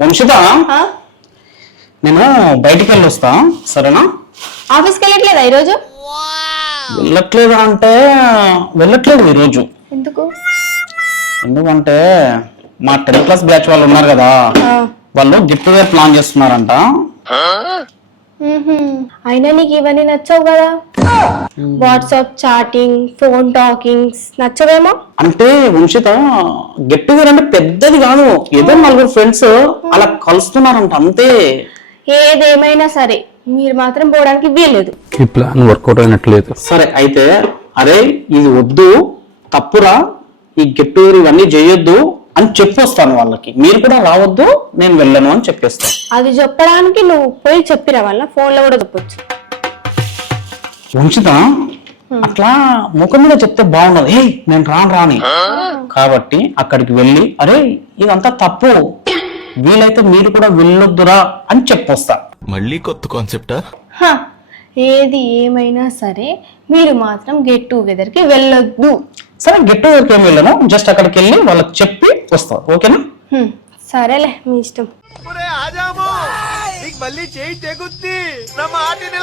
వంశిత, నేను బయటికి వెళ్ళి వస్తా, సరేనా? ఆఫీస్కి వెళ్ళట్లేదా ఈరోజు? వెళ్ళట్లేదు అంటే వెళ్ళట్లేదు ఈరోజు. ఎందుకంటే మా 10th క్లాస్ బ్యాచ్ వాళ్ళు ఉన్నారు కదా, వాళ్ళు గెట్ టుగెదర్ ప్లాన్ చేస్తున్నారంట. అయినా నీకు ఇవన్నీ నచ్చవు కదా, వాట్సాప్ చాటింగ్, ఫోన్ టాకింగ్స్ నచ్చవేమో. అంటే వంశిత, గెట్ టుగెదర్ అంటే పెద్దది కాదు, ఏదో 4 ఫ్రెండ్స్ అలా కలుస్తున్నారంట అంతే. ఏదేమైనా సరే మీరు మాత్రం పోవడానికి వీల్లేదు. ఈ ప్లాన్ వర్కౌట్ అయినట్లేదు. సరే అయితే, అరే ఇది వద్దు, తప్పురా, ఈ గెట్ టుగెదర్ ఇవన్నీ చేయొద్దు అని చెప్పొస్తాను వాళ్ళకి. మీరు కూడా రావద్దు, నేను వెళ్ళను అని చెప్పేస్తాను. అది చెప్పడానికి నువ్వు పోయి చెప్పిరా వాళ్ళ ఫోన్ లో కూడా చెప్పొచ్చు. వంశిత, అట్లా ముఖం మీద చెప్తే బాగుండదు. ఏ నేను రాని కాబట్టి అక్కడికి వెళ్ళి, అరే ఇదంతా తప్పు, వీలైతే మీరు కూడా వెళ్ళొద్దురా అని చెప్పొస్తా. మళ్ళీ కొత్త కాన్సెప్టా? ఏది ఏమైనా సరే మీరు మాత్రం గెట్ టుగెదర్ కి వెళ్ళొద్దు. సరే, గెట్ టుగెదర్కి ఏం వెళ్ళను, జస్ట్ అక్కడికి వెళ్ళి వాళ్ళకి చెప్పి వస్తా, ఓకేనా? సరేలే, మీ ఇష్టం. మళ్ళీ చేయి తెగుద్ది నా మాటిని